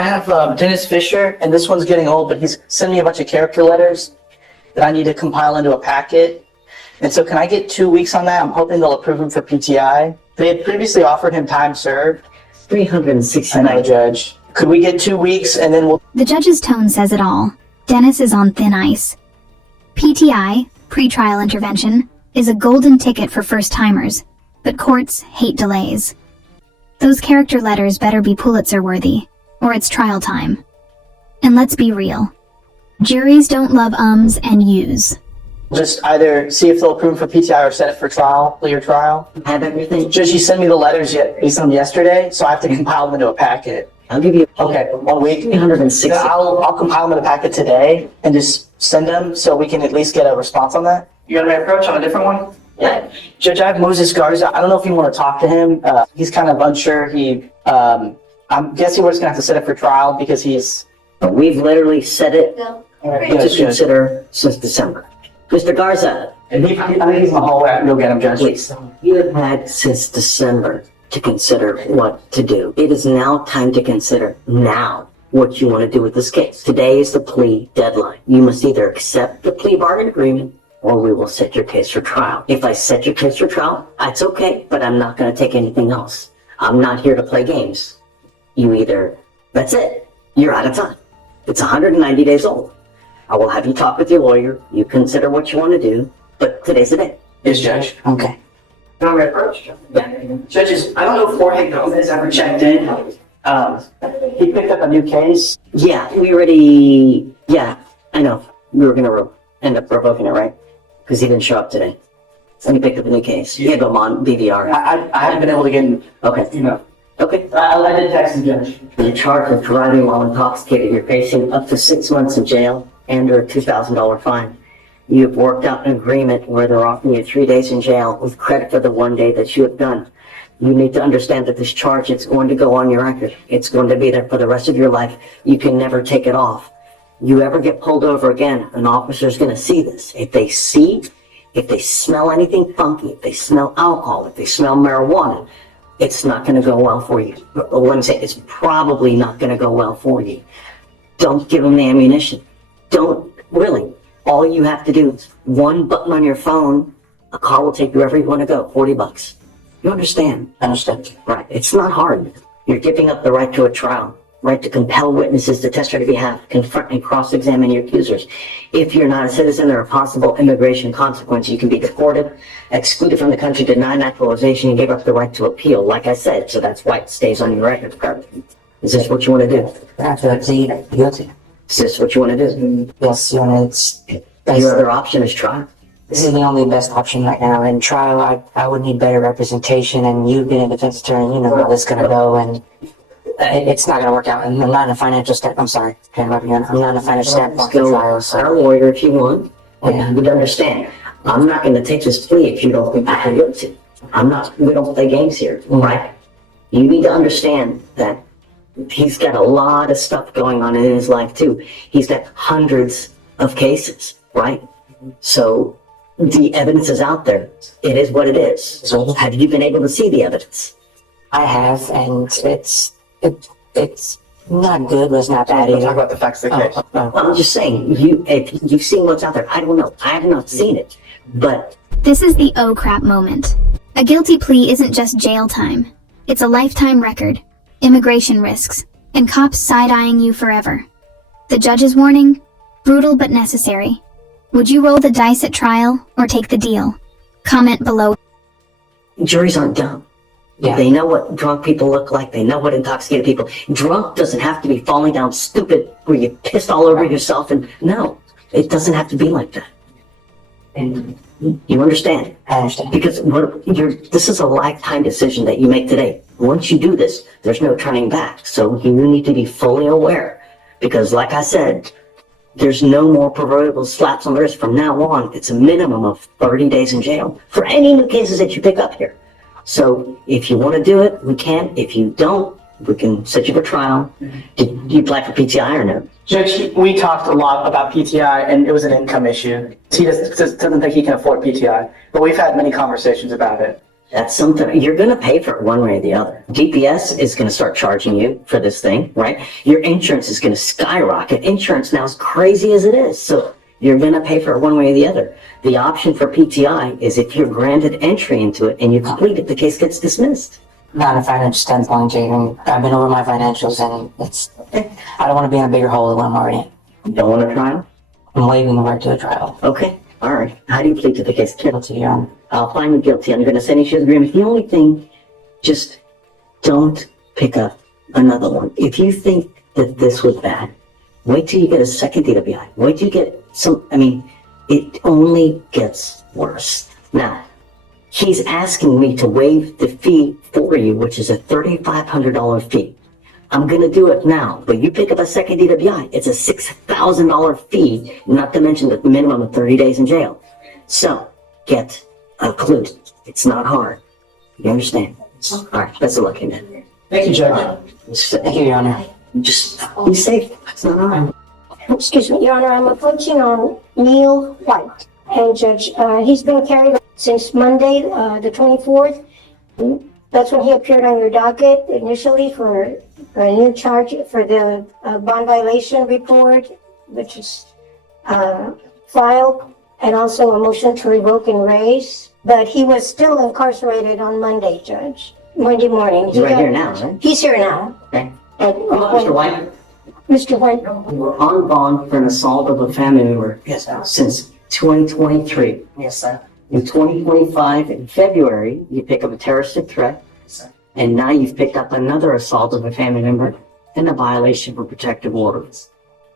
I have Dennis Fisher, and this one's getting old, but he's sending me a bunch of character letters that I need to compile into a packet. And so can I get 2 weeks on that? I'm hoping they'll approve him for PTI. They had previously offered him time served. 369. I know, Judge. Could we get 2 weeks and then we'll... The judge's tone says it all. Dennis is on thin ice. PTI, pretrial intervention, is a golden ticket for first-timers, but courts hate delays. Those character letters better be Pulitzer-worthy, or it's trial time. And let's be real. Juries don't love ums and yous. Just either see if they'll approve him for PTI or set it for trial, clear trial. Have everything. Judge, you sent me the letters yet? You sent them yesterday, so I have to compile them into a packet. I'll give you. Okay, 1 week. 360. I'll compile them in a packet today and just send them so we can at least get a response on that. You got my approach on a different one? Yeah. Judge, I have Moses Garza. I don't know if you want to talk to him. He's kind of unsure. I'm guessing we're just gonna have to set it for trial because he's... We've literally set it Yeah, to consider since December. Mr. Garza, I think he's in the hallway. I can go get him, Judge. please. You have had since December to consider what to do. It is now time to consider now what you want to do with this case. Today is the plea deadline. You must either accept the plea bargain agreement or we will set your case for trial. If I set your case for trial, that's okay, but I'm not going to take anything else. I'm not here to play games. You either, that's it. You're out of time. It's 190 days old. I will have you talk with your lawyer. You consider what you want to do, but today's the day. Yes, Judge. Okay. Can I approach? Yeah. Judges, I don't know if Jorge Gomez ever checked in. He picked up a new case. Yeah, we already, yeah, I know. We were going to end up revoking it, right? Because he didn't show up today. And he picked up a new case. He had him on BVR. I haven't been able to get him. Okay. You know. Okay. I did text him, Judge. You're charged with driving while intoxicated. You're facing up to 6 months in jail and or a $2,000 fine. You've worked out an agreement where they're offering you 3 days in jail with credit for the 1 day that you have done. You need to understand that this charge is going to go on your record. It's going to be there for the rest of your life. You can never take it off. You ever get pulled over again, an officer's going to see this. If they smell anything funky, if they smell alcohol, if they smell marijuana, it's not going to go well for you. Or let me say, it's probably not going to go well for you. Don't give them the ammunition. Don't, really. All you have to do is one button on your phone, a car will take you wherever you want to go, $40. You understand? I understand. Right. It's not hard. You're giving up the right to a trial, right to compel witnesses to testify on your behalf, confront and cross-examine your accusers. If you're not a citizen, there are possible immigration consequences. You can be deported, excluded from the country, denied naturalization, and give up the right to appeal, like I said. So that's why it stays on your record. Is this what you want to do? I have to plead guilty. Is this what you want to do? Yes, Your Honor, Your other option is trial. this is the only best option right now. In trial, I would need better representation, and you being a defense attorney, you know how this is going to go, and it's not going to work out. And I'm not in a financial step. I'm sorry, I'm not in a financial standpoint for trial, so. Our lawyer if you want. And you understand, I'm not going to take this plea if you don't think I'm guilty. We don't play games here, right? You need to understand that he's got a lot of stuff going on in his life too. He's got hundreds of cases, right? So the evidence is out there. It is what it is. So have you been able to see the evidence? I have, and it's not good, but it's not bad Talk either. about the facts of the case. I'm just saying, if you've seen what's out there, I don't know. I have not seen it, but This is the oh crap moment. A guilty plea isn't just jail time. It's a lifetime record, immigration risks, and cops side-eyeing you forever. The judge's warning? Brutal but necessary. Would you roll the dice at trial or take the deal? Comment below. juries aren't dumb. Yeah. They know what drunk people look like. They know what intoxicated people. Drunk doesn't have to be falling down stupid where you pissed all over yourself. And no, it doesn't have to be like that. And you understand? I understand. Because this is a lifetime decision that you make today. Once you do this, there's no turning back. So you need to be fully aware. Because like I said, there's no more proverbial slaps on the wrist from now on. It's a minimum of 30 days in jail for any new cases that you pick up here. So if you want to do it, we can. If you don't, we can set you for trial. Did you apply for PTI or no? Judge, we talked a lot about PTI, and it was an income issue. He doesn't think he can afford PTI, but we've had many conversations about it. That's something, you're gonna pay for it one way or the other. DPS is gonna start charging you for this thing, right? Your insurance is gonna skyrocket. Insurance now is crazy as it is, so you're gonna pay for it one way or the other. The option for PTI is if you're granted entry into it and you complete it, the case gets dismissed. Not a financial standpoint, Jaden. I've been over my financials and I don't want to be in a bigger hole than what I'm already in. You don't want a trial? I'm waiving the right to a trial. Okay, all right. How do you plead to the case? Guilty, Your Honor. I'll find you guilty. I'm gonna send you to the agreement. The only thing, just don't pick up another one. If you think that this was bad, wait till you get a second DWI. Wait till you get some, it only gets worse. Now, he's asking me to waive the fee for you, which is a $3,500 fee. I'm gonna do it now, but you pick up a second DWI, it's a $6,000 fee, not to mention the minimum of 30 days in jail. So, get a clue. It's not hard. You understand? All right, best of luck, man. Thank you, Judge. Thank you, Your Honor. Just be safe. It's not hard. Excuse me, Your Honor, I'm approaching on Neil White. And Judge, he's been carried since Monday, the 24th. That's when he appeared on your docket initially for a new charge for the bond violation report, which is filed, and also a motion to revoke and raise. But he was still incarcerated on Monday, Judge. Monday morning. He's right here now, right? He's here now. Okay. Mr. White, Mr. White. you were on bond for an assault of a family member. Yes, sir. Since 2023. Yes, sir. In 2025, in February, you pick up a terroristic threat. Yes, sir. And now you've picked up another assault of a family member and a violation for protective orders.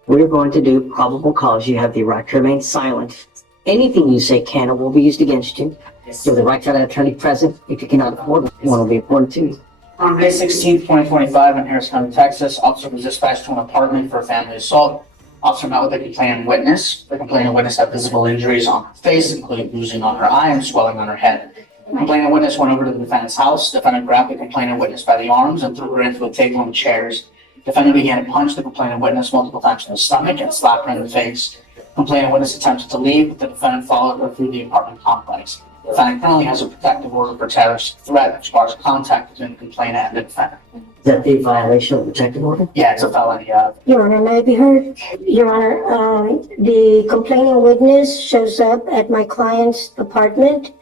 We're going to do probable cause. You have the right to remain silent. Anything you say can or will be used against you. Yes, You have the right to have an attorney present if you cannot afford one will be important to you. On May 16th, 2025, in Harris County, Texas, officer was dispatched to an apartment for a family assault. Officer met with a complaining witness. The complaining witness had visible injuries on her face, including bruising on her eye and swelling on her head. The complaining witness went over to the defendant's house. Defendant grabbed the complaining witness by the arms and threw her into a table and chairs. Defendant began to punch the complaining witness multiple times in the stomach and slap her in the face. Complaining witness attempted to leave, but the defendant followed her through the apartment complex. The defendant currently has a protective order for terrorist threat, which bars contact between the complainant and the defendant. Is that the violation of protective order? Yeah, it's a felony. Your Honor, may I be heard? Your Honor, the complaining witness shows up at my client's apartment.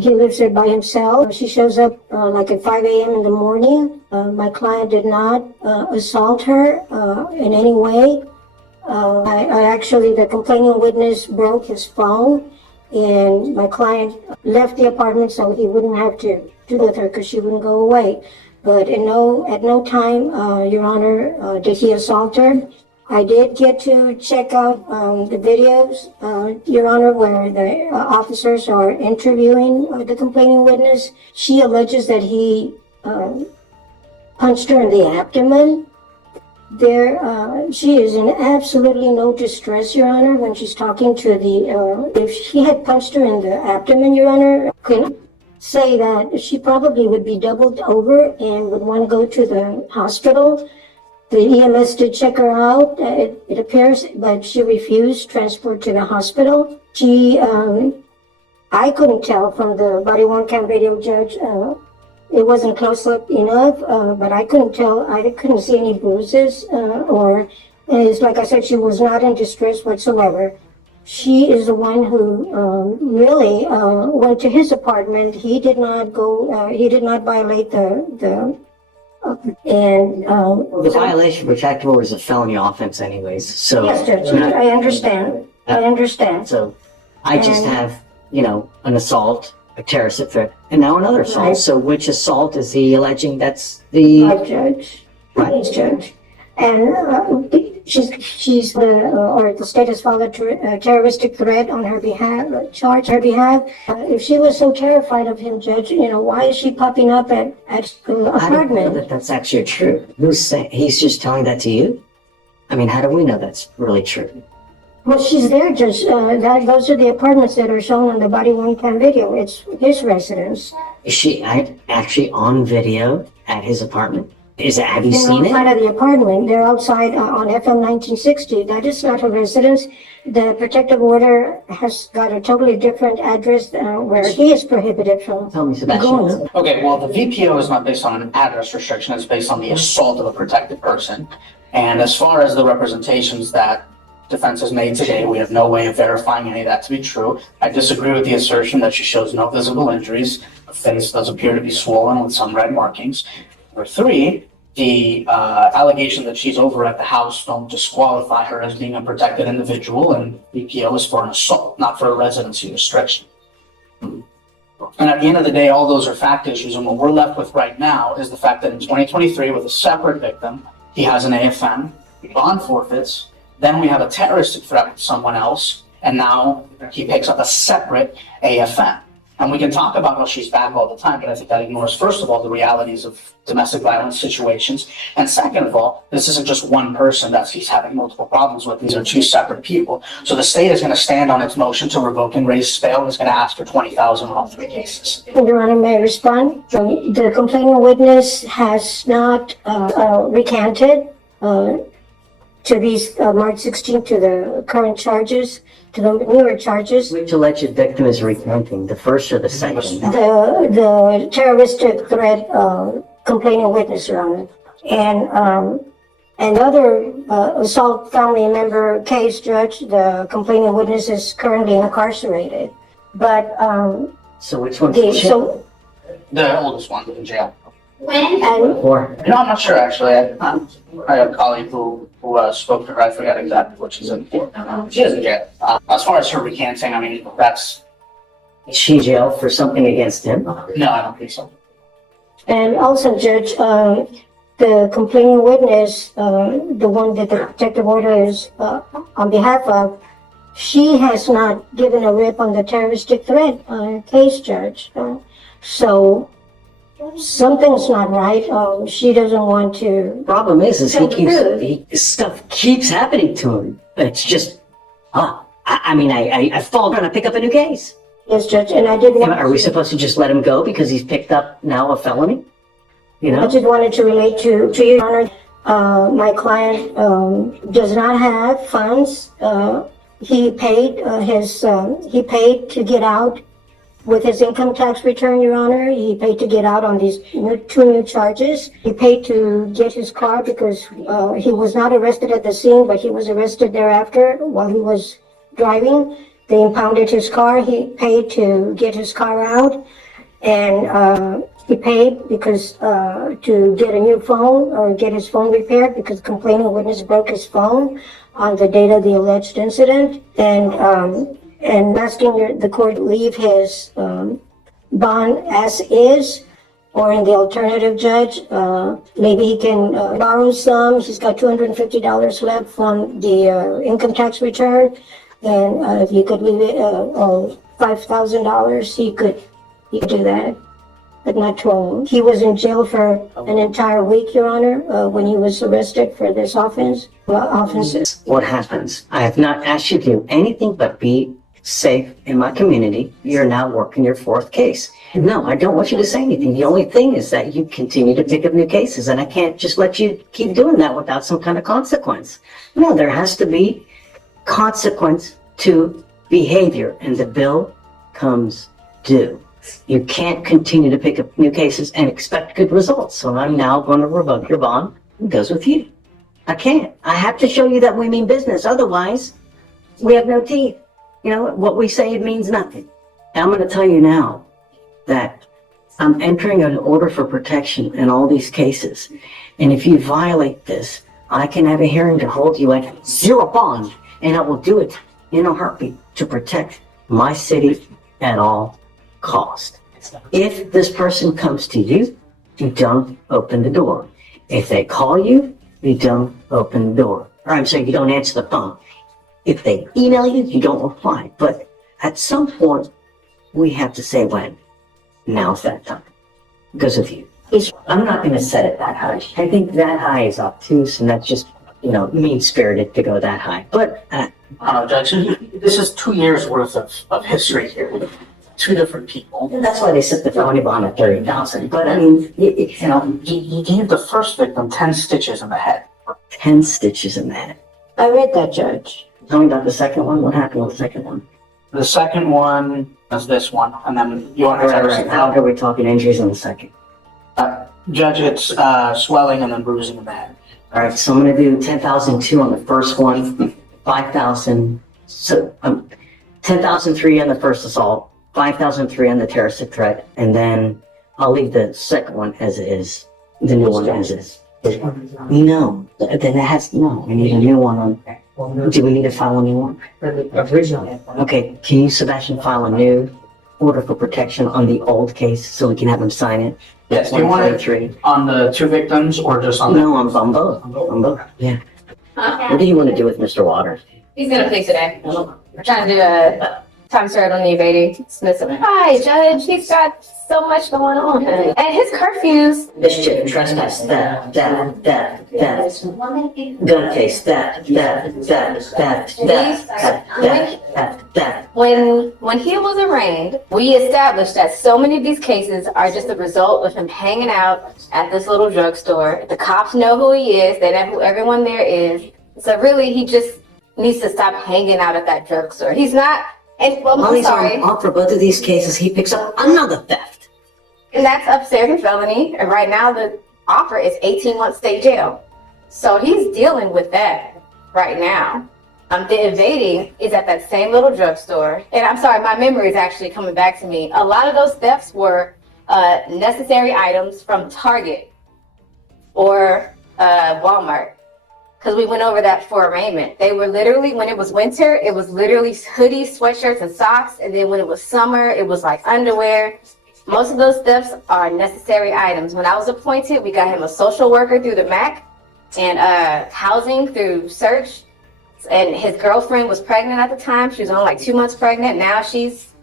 He lives there by himself. She shows up like at 5 a.m. in the morning. My client did not assault her in any way. The complaining witness broke his phone, and my client left the apartment so he wouldn't have to do with her because she wouldn't go away. But at no time, Your Honor, did he assault her. I did get to check out the videos, Your Honor, where the officers are interviewing the complaining witness. She alleges that he punched her in the abdomen. She is in absolutely no distress, Your Honor, when she's talking to if he had punched her in the abdomen, Your Honor, I can say that she probably would be doubled over and would want to go to the hospital. The EMS did check her out, it appears, but she refused transport to the hospital. I couldn't tell from the body worn cam video, Judge. It wasn't close up enough, but I couldn't tell. I couldn't see any bruises, it's like I said, she was not in distress whatsoever. She is the one who really went to his apartment. He did not go. He did not violate the violation of protective order is a felony offense anyways, so. Yes, Judge, I understand. I understand. So I just have, an assault, a terrorist threat, and now another assault. Right. So which assault is he alleging that's the? Right, Judge. Right. Yes, Judge. And the state has filed a terroristic threat on her behalf, charge her behalf. If she was so terrified of him, Judge, why is she popping up at I don't know apartment? that that's actually true. Who's saying, he's just telling that to you? I mean, how do we know that's really true? Well, she's there, Judge. Those are the apartments that are shown on the body worn cam video. It's his residence. Is she actually on video at his apartment? Have you They're seen outside it? of the apartment. They're outside on FM 1960. That is not her residence. The protective order has got a totally different address where he is prohibited from Tell me, Sebastian. going. Okay, well, the VPO is not based on an address restriction, it's based on the assault of a protected person. And as far as the representations that defense has made today, we have no way of verifying any of that to be true. I disagree with the assertion that she shows no visible injuries. Her face does appear to be swollen with some red markings. Number three, the allegation that she's over at the house don't disqualify her as being a protected individual, and VPO is for an assault, not for a residency restriction. And at the end of the day, all those are fact issues, and what we're left with right now is the fact that in 2023, with a separate victim, he has an AFM, bond forfeits, then we have a terroristic threat with someone else, and now he picks up a separate AFM. And we can talk about how she's back all the time, but I think that ignores, first of all, the realities of domestic violence situations. And second of all, this isn't just one person that he's having multiple problems with. These are two separate people. So the state is going to stand on its motion to revoke and raise bail and is going to ask for $20,000 on all three cases. Your Honor, may I respond? The complaining witness has not recanted to these March 16th, to the current charges, to the newer charges. Which alleged victim is recanting, the first or the second? The terroristic threat complaining witness, Your Honor. And another assault family member case, Judge, the complaining witness is currently incarcerated. But So which one's the, so, The oldest one in jail. and Or You know, I'm not sure actually. I have a colleague who spoke to her. I forgot exactly what she's in for. She is in jail. As far as her recanting, I mean, that's, is she in jail for something against him? no, I don't think so. And also, Judge, the complaining witness, the one that the protective order is on behalf of, she has not given a rip on the terroristic threat case, Judge. So something's not right. She doesn't want to. Problem is stuff keeps happening to him. It's just, I fall down to pick up a new case. Yes, Judge, and I did want. Are we supposed to just let him go because he's picked up now a felony? You I know? just wanted to relate to you, Your Honor. My client does not have funds. He paid to get out with his income tax return, Your Honor. He paid to get out on these two new charges. He paid to get his car because he was not arrested at the scene, but he was arrested thereafter while he was driving. They impounded his car. He paid to get his car out, and he paid because to get a new phone or get his phone repaired because the complaining witness broke his phone on the date of the alleged incident, and asking the court to leave his bond as is, or in the alternative, Judge, maybe he can borrow some. He's got $250 left from the income tax return, and if you could leave it $5,000, he could do that, but not 12. He was in jail for an entire week, Your Honor, when he was arrested for this offense. Offenses. What happens? I have not asked you to do anything but be safe in my community. You're now working your fourth case. No, I don't want you to say anything. The only thing is that you continue to pick up new cases, and I can't just let you keep doing that without some kind of consequence. No, there has to be consequence to behavior, and the bill comes due. You can't continue to pick up new cases and expect good results. So I'm now going to revoke your bond. It goes with you. I can't. I have to show you that we mean business. Otherwise, we have no teeth. You know, what we say, it means nothing. And I'm going to tell you now that I'm entering an order for protection in all these cases. And if you violate this, I can have a hearing to hold you at zero bond. And I will do it in a heartbeat to protect my city at all cost. If this person comes to you, you don't open the door. If they call you, you don't open the door. Or I'm saying you don't answer the phone. If they email you, you don't reply. But at some point, we have to say when. Now's that time. Because of you. I'm not going to set it that high. I think that high is obtuse, and that's just, mean-spirited to go that high. But, Judge, this is 2 years worth of history here. two different people. And that's why they set the felony bond at 30,000. But I mean, You know, he gave the first victim 10 stitches in the head. 10 stitches in the head. I read that, Judge. Tell me about the second one. What happened with the second one? The second one is this one, and then you want to tell us How are we talking injuries on the second? Judge, it's swelling and then bruising in the head. All right, so I'm going to do 10,002 on the first one, 5,000, so 10,003 on the first assault, 5,003 on the terroristic threat, and then I'll leave the second one as is, the new one as is. No, then it has, no, we need a new one on, do we need to file a new one? Original. Okay, can you, Sebastian, file a new order for protection on the old case so we can have him sign it? Yes, do you want it 133. on the two victims or just on the? No, on both, on both, yeah. What do you want to do with Mr. Waters? He's gonna play today. We're trying to do a time served on the evading dismissal. Hi, Judge. He's got so much going on. And his curfews. Mischief, trespass, theft, gun case, theft. When he was arraigned, we established that so many of these cases are just a result of him hanging out at this little drugstore. The cops know who he is. They know who everyone there is. So really, he just needs to stop hanging out at that drugstore. He's not. And well, While I'm he's sorry. on for both of these cases, he picks up another theft. And that's upstairs in felony. And right now the offer is 18 months state jail. So he's dealing with that right now. The evading is at that same little drugstore. And I'm sorry, my memory is actually coming back to me. A lot of those thefts were necessary items from Target or Walmart. Because we went over that for arraignment. They were literally, when it was winter, it was literally hoodies, sweatshirts, and socks. And then when it was summer, it was like underwear. Most of those thefts are necessary items. When I was appointed, we got him a social worker through the MAC and housing through Search. And his girlfriend was pregnant at the time. She was only like 2 months pregnant. Now she's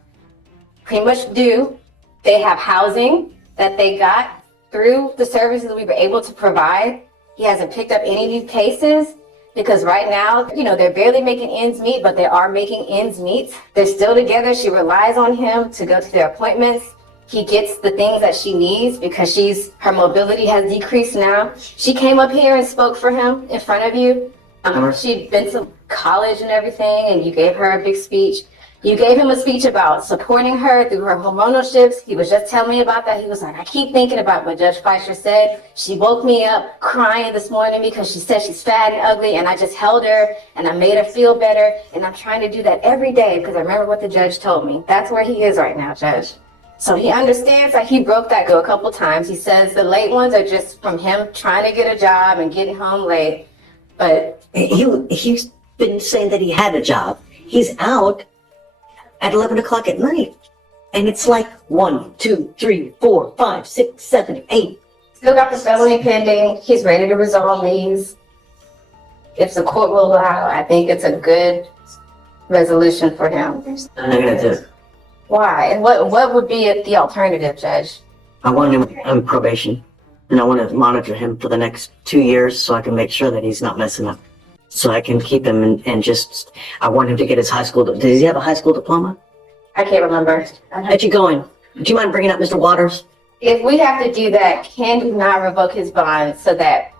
pretty much due. They have housing that they got through the services we were able to provide. He hasn't picked up any new cases because right now, you know, they're barely making ends meet, but they are making ends meet. They're still together. She relies on him to go to their appointments. He gets the things that she needs because her mobility has decreased now. She came up here and spoke for him in front of you. She'd been to college and everything, and you gave her a big speech. You gave him a speech about supporting her through her hormonal shifts. He was just telling me about that. He was like, I keep thinking about what Judge Fleischer said. She woke me up crying this morning because she said she's fat and ugly, and I just held her, and I made her feel better, and I'm trying to do that every day because I remember what the judge told me. That's where he is right now, Judge. So he understands that he broke that go a couple times. He says the late ones are just from him trying to get a job and getting home late. But He's been saying that he had a job. He's out at 11 o'clock at night. And it's like 1, 2, 3, 4, 5, 6, 7, 8. still got the felony pending. He's ready to resolve these. If the court will allow, I think it's a good resolution for him. I'm not gonna do it. Why? And what would be the alternative, Judge? I want him on probation. And I want to monitor him for the next 2 years so I can make sure that he's not messing up. So I can keep him and just, I want him to get his high school, does he have a high school diploma? I can't remember. How'd you going? Do you mind bringing up Mr. Waters? If we have to do that, can you not revoke his bond so that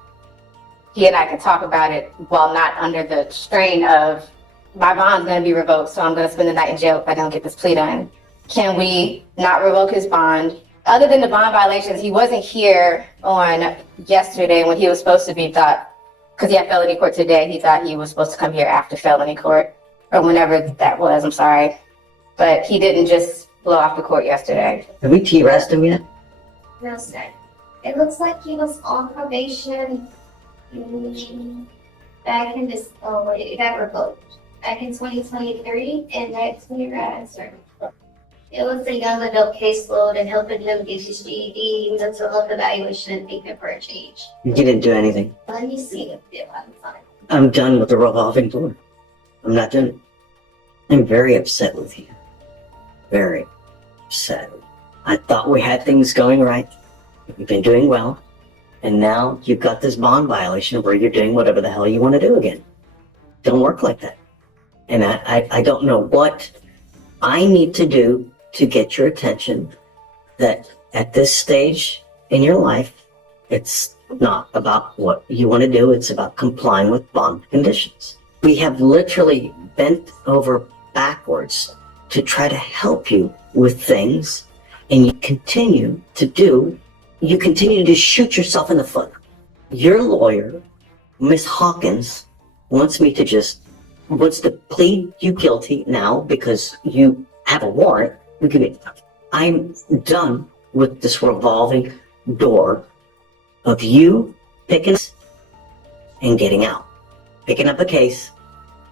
he and I can talk about it while not under the strain of my bond's going to be revoked, so I'm going to spend the night in jail if I don't get this plea done? Can we not revoke his bond? Other than the bond violations, he wasn't here on yesterday when he was supposed to be because he had felony court today. He thought he was supposed to come here after felony court, or whenever that was, I'm sorry. But he didn't just blow off the court yesterday. Have we T-rest him yet? No, sir. It looks like he was on probation back in this, it got revoked back in 2023, and that's when sir. It was a young adult caseload and helping him get his GED, mental health evaluation, and thinking for a change. You didn't do anything. Let me see if I'm fine. I'm done with the revolving door. I'm not done. I'm very upset with you. Very upset. I thought we had things going right. You've been doing well. And now you've got this bond violation where you're doing whatever the hell you want to do again. Don't work like that. And I don't know what I need to do to get your attention that at this stage in your life, it's not about what you want to do. It's about complying with bond conditions. We have literally bent over backwards to try to help you with things, and you continue to shoot yourself in the foot. Your lawyer, Miss Hawkins, wants to plead you guilty now because you have a warrant. I'm done with this revolving door of you picking and getting out. Picking up a case,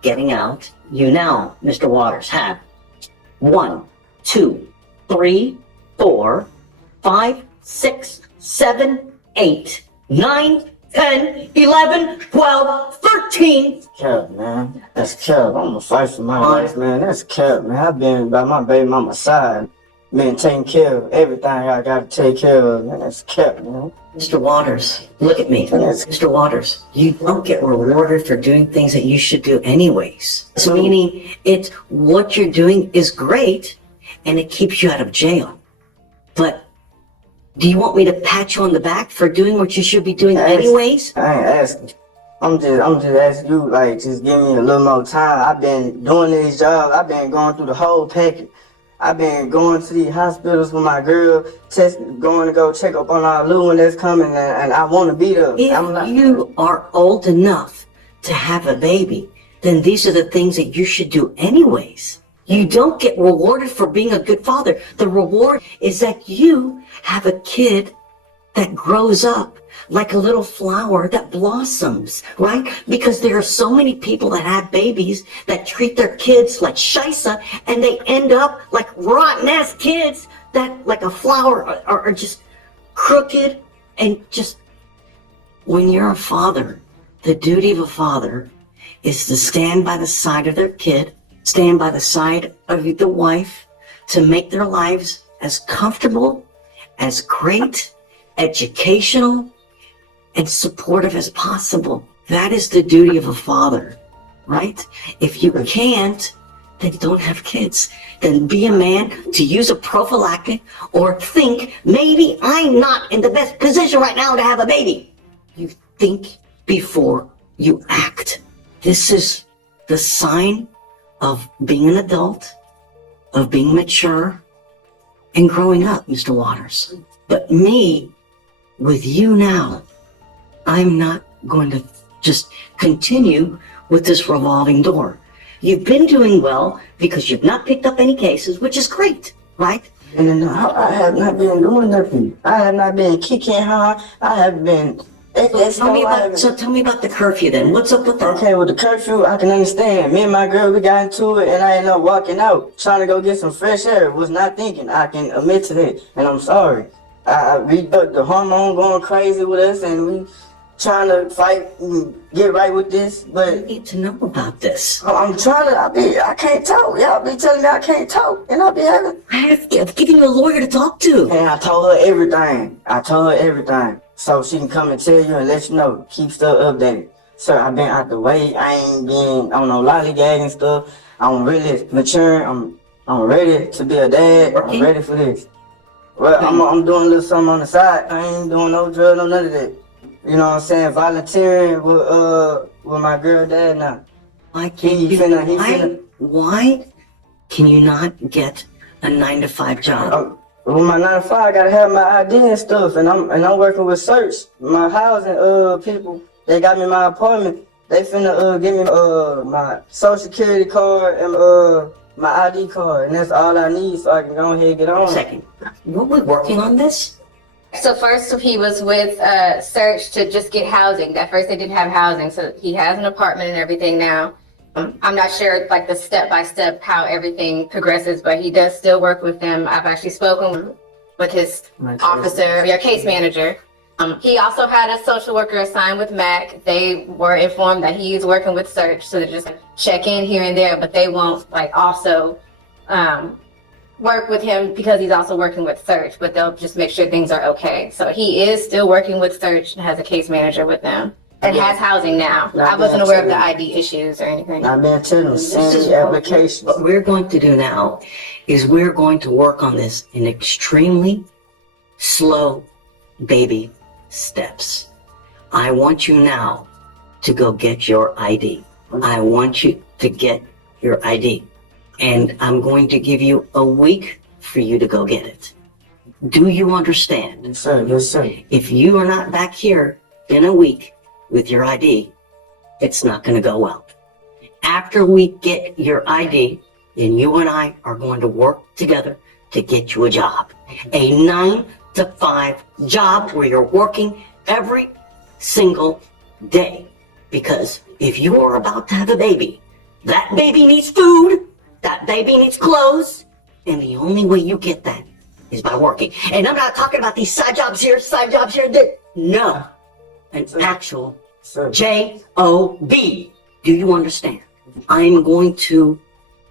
getting out. You now, Mr. Waters, have 1, 2, 3, 4, 5, 6, 7, 8, 9, 10, 11, 12, 13. Cap, man. That's cap. I'm gonna fight for my life, man. That's cap, man. I've been by my baby mama's side. Been taking care of everything I gotta take care of, man. That's cap, man. Mr. Waters, look at me. Mr. Waters, you don't get rewarded for doing things that you should do anyways. So meaning it's what you're doing is great and it keeps you out of jail. But do you want me to pat you on the back for doing what you should be doing anyways? I ain't asking. I'm just asking you, like, just give me a little more time. I've been doing these jobs. I've been going through the whole package. I've been going to these hospitals with my girl, going to go check up on our little one that's coming, and I want to be there. If you are old enough to have a baby, then these are the things that you should do anyways. You don't get rewarded for being a good father. The reward is that you have a kid that grows up like a little flower that blossoms, right? Because there are so many people that have babies that treat their kids like shisa, and they end up like rotten-ass kids that, like a flower, are just crooked and just... When you're a father, the duty of a father is to stand by the side of their kid, stand by the side of the wife, to make their lives as comfortable, as great, educational, and supportive as possible. That is the duty of a father, right? If you can't, then don't have kids. Then be a man to use a prophylactic or think, maybe I'm not in the best position right now to have a baby. You think before you act. This is the sign of being an adult, of being mature, and growing up, Mr. Waters. But me, with you now, I'm not going to just continue with this revolving door. You've been doing well because you've not picked up any cases, which is great, right? And then I have not been doing nothing. I have not been kicking hard. I have been... Tell me about the curfew then. What's up with that? Okay, with the curfew, I can understand. Me and my girl, we got into it, and I ended up walking out, trying to go get some fresh air. Was not thinking. I can admit to that, and I'm sorry. The hormone going crazy with us, and we trying to fight and get right with this, but... I need to know about this. I'm trying to, I can't talk. Y'all be telling me I can't talk, and I be having... I've given you a lawyer to talk to. And I told her everything. So she can come and tell you and let you know. Keep stuff updated. Sir, I've been out the way. I ain't been on no lollygagging stuff. I'm really mature. I'm ready to be a dad. I'm ready for this. Well, I'm doing a little something on the side. I ain't doing no drugs, no none of that. You know what I'm saying? Volunteering with my girl dad now. Why can you not get a 9-to-5 job? With my 9-to-5, I gotta have my ID and stuff, and I'm working with search. My housing people, they got me my apartment. They finna give me my social security card and my ID card, and that's all I need so I can go ahead and get on. Second, were we working on this? So first he was with Search to just get housing. At first they didn't have housing, so he has an apartment and everything now. I'm not sure like the step-by-step how everything progresses, but he does still work with them. I've actually spoken with his officer, your case manager. He also had a social worker assigned with MAC. They were informed that he's working with Search, so they just check in here and there, but they won't like also work with him because he's also working with Search, but they'll just make sure things are okay. So he is still working with Search and has a case manager with them. It has housing now. I wasn't aware of the ID issues or anything. I've been telling them, send This is the application. What we're going to do now is we're going to work on this in extremely slow baby steps. I want you now to go get your ID. I want you to get your ID. And I'm going to give you a week for you to go get it. Do you understand? Yes, sir. Yes, sir. If you are not back here in a week with your ID, it's not going to go well. After we get your ID, then you and I are going to work together to get you a job. A 9-to-5 job where you're working every single day. Because if you are about to have a baby, that baby needs food, that baby needs clothes, and the only way you get that is by working. And I'm not talking about these side jobs here, there. No. An actual J-O-B. Do you understand? I'm going to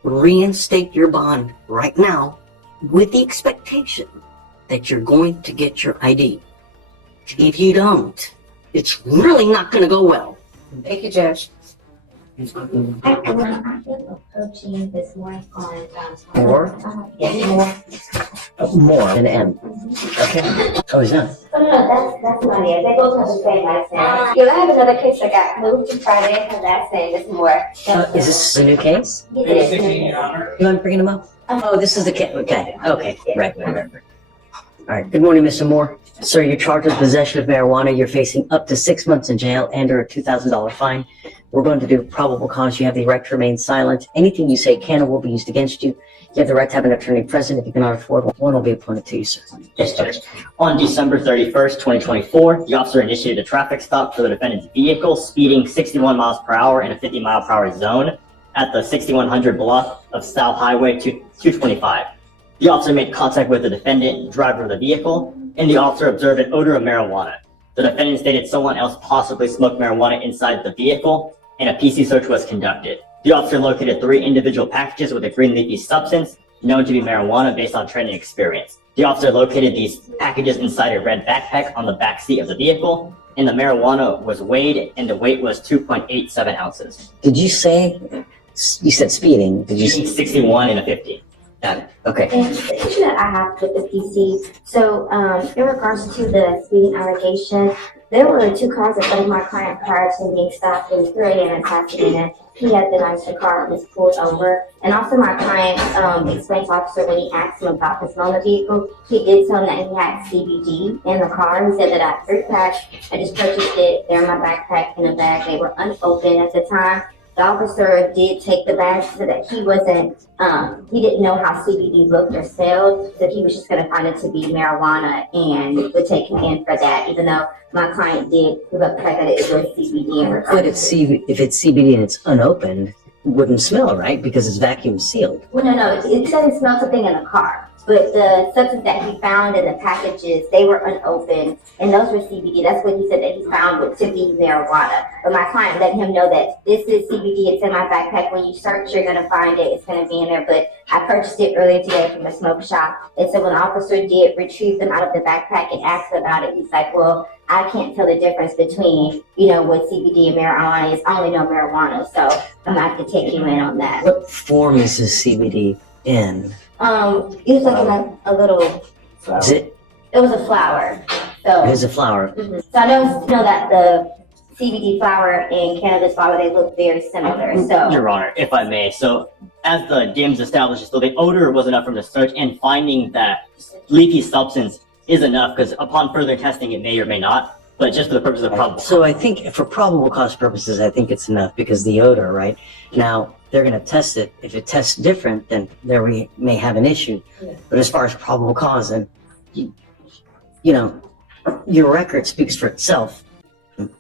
reinstate your bond right now with the expectation that you're going to get your ID. If you don't, it's really not going to go well. Thank you, Judge. Approaching this morning on, More? yes, more. More than M. Okay. Oh, he's not. No, that's not it. They both have the same last name. Yeah, I have another case that got moved to Friday, her last name is Moore. Is this a new case? Yes, it is. You want to bring him up? Oh, this is the case. Okay. Right. All right. Good morning, Mr. Moore. Sir, you're charged with possession of marijuana. You're facing up to 6 months in jail and or a $2,000 fine. We're going to do probable cause. You have the right to remain silent. Anything you say can or will be used against you. You have the right to have an attorney present. If you cannot afford one will be appointed to you, sir. Yes, Judge. On December 31st, 2024, the officer initiated a traffic stop for the defendant's vehicle speeding 61 miles per hour in a 50 mile per hour zone at the 6100 block of South Highway 225. The officer made contact with the defendant, driver of the vehicle, and the officer observed an odor of marijuana. The defendant stated someone else possibly smoked marijuana inside the vehicle, and a PC search was conducted. The officer located 3 individual packages with a green leafy substance known to be marijuana based on training experience. The officer located these packages inside a red backpack on the back seat of the vehicle, and the marijuana was weighed, and the weight was 2.87 ounces. Did you say, you said speeding? Did you say 61 and a 50. Got it. Okay. And the issue that I have with the PC, so in regards to the speeding allegation, there were 2 cars in front of my client prior to him being stopped in 3 a.m. in Pasadena. He had denied the car was pulled over. And also my client explained to the officer when he asked him about the smell of the vehicle, he did tell him that he had CBD in the car. He said that I had 3 packs. I just purchased it. They're in my backpack in a bag. They were unopened at the time. The officer did take the bag so that he wasn't, he didn't know how CBD looked or smelled, so he was just gonna find it to be marijuana and would take him in for that, even though my client did prove up the fact that it was CBD. But if it's CBD and it's unopened, it wouldn't smell, right? Because it's vacuum sealed. Well, no, it said he smelled something in the car. But the substance that he found in the packages, they were unopened, and those were CBD. That's what he said that he found with to be marijuana. But my client let him know that this is CBD. It's in my backpack. When you search, you're gonna find it. It's gonna be in there. But I purchased it earlier today from a smoke shop. And so when the officer did retrieve them out of the backpack and asked about it, he's like, "Well, I can't tell the difference between, what CBD and marijuana is. I only know marijuana, so I'm gonna have to take you in on that." What form is this CBD in? It was like a little. Is it? It was a flower. So. It is a flower. Mhm. So I know that the CBD flower and cannabis flower, they look very similar. So. Your Honor, if I may, so as the DIMS establishes, so the odor was enough from the search, and finding that leafy substance is enough because upon further testing it may or may not, but just for the purpose of probable. So I think for probable cause purposes, I think it's enough because the odor, right? Now, they're going to test it. If it tests different, then there we may have an issue. Yeah. But as far as probable cause, then, your record speaks for itself,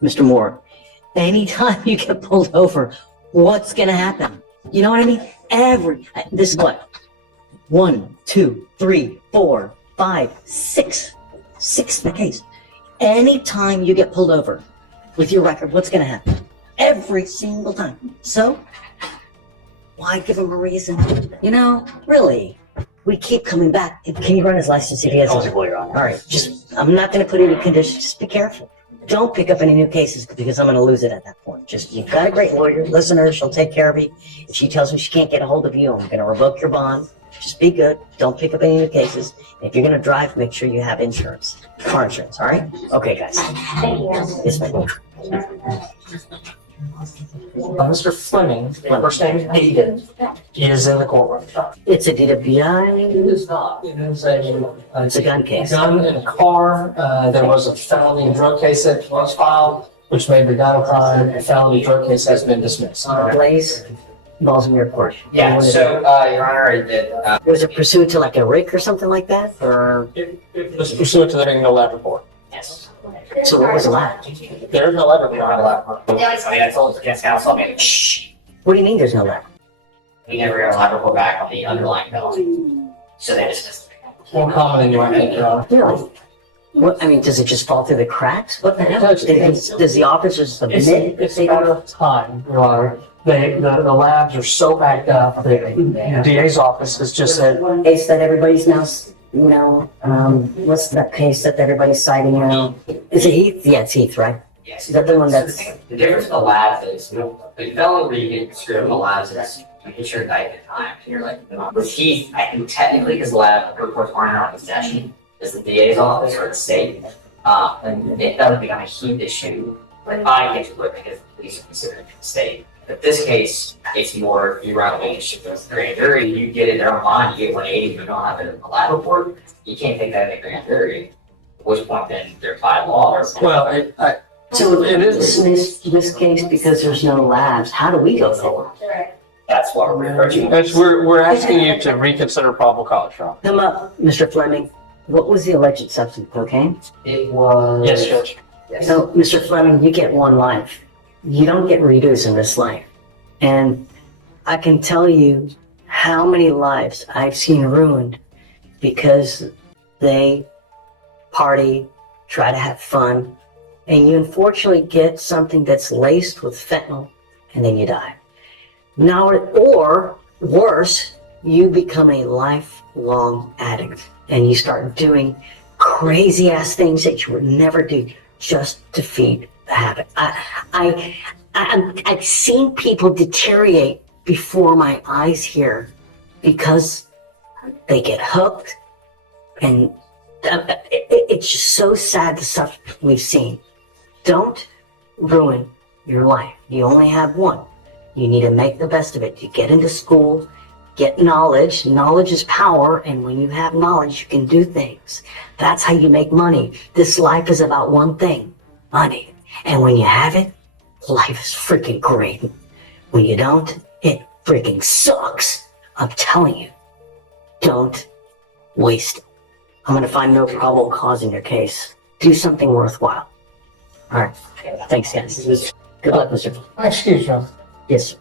Mr. Moore. Anytime you get pulled over, what's going to happen? You know what I mean? This is what? 1, 2, 3, 4, 5, 6. 6 in the case. Anytime you get pulled over with your record, what's going to happen? Every single time. So, why give him a reason? Really, we keep coming back. Can you run his license if he has? Eligible, Your Honor. All right, I'm not going to put any conditions. Just be careful. don't pick up any new cases because I'm going to lose it at that point. Just, you've got a great lawyer, listen to her, she'll take care of you. If she tells me she can't get a hold of you, I'm going to revoke your bond. Just be good. Don't pick up any new cases. If you're going to drive, make sure you have insurance. Car insurance, all right? Okay, guys. Thank you. Yes, ma'am. Mr. Fleming, first name Hayden, is in the courtroom. It's a DWI. It is not. It is It's a gun case. gun in a car. There was a felony drug case that was filed, which made the gun a crime. The felony drug case has been dismissed. Blaze, balls in your court. Yeah, so, Your Honor, it did, Was it pursuant to like a rake or something like that? Or, It was pursuant to there being no lab report. yes. so what was allowed? There is no lab report. I mean, I told the defense counsel, I mean, shh, What do you mean there's no lab? we never got a lab report back on the underlying felony. So they dismissed it. More common than you might think, Your Honor. Really? What, I mean, does it just fall through the cracks? What the hell? Does the officer submit? It's a matter of time, Your Honor. The labs are so backed up that the DA's office has just said, Case that everybody's now, what's that case that everybody's citing now? Is it Heath? Yeah, it's Heath, right? Yes. Is that the one that's, The difference with the labs is, the felony where you get screwed with the labs is you get your indictment time, and you're like, with Heath, I think technically his lab reports aren't in our possession, is the DA's office or the state. And it doesn't become a Heath issue, but I get to look because the police are considered the state. But this case, it's more, you run a relationship with the grand jury, you get it there online, you get 180, you don't have it in the lab report, you can't take that in the grand jury. At which point then they're by law. well, so it is. dismiss this case because there's no labs? How do we go forward? That's what we're approaching. We're asking you to reconsider probable cause, Your Honor. Come up, Mr. Fleming. What was the alleged substance, cocaine? It was. Yes, Judge. Yes. So, Mr. Fleming, you get one life. You don't get redos in this life. And I can tell you how many lives I've seen ruined because they party, try to have fun, and you unfortunately get something that's laced with fentanyl, and then you die. Now, or worse, you become a lifelong addict, and you start doing crazy ass things that you would never do just to feed the habit. I've seen people deteriorate before my eyes here because they get hooked, and it's just so sad the stuff we've seen. Don't ruin your life. You only have one. You need to make the best of it. You get into school, get knowledge. Knowledge is power, and when you have knowledge, you can do things. That's how you make money. This life is about one thing, money. And when you have it, life is freaking great. When you don't, it freaking sucks. I'm telling you, don't waste it. I'm gonna find no probable cause in your case. Do something worthwhile. All right. Thanks, guys. Good luck, Mr. Excuse me. Yes, sir.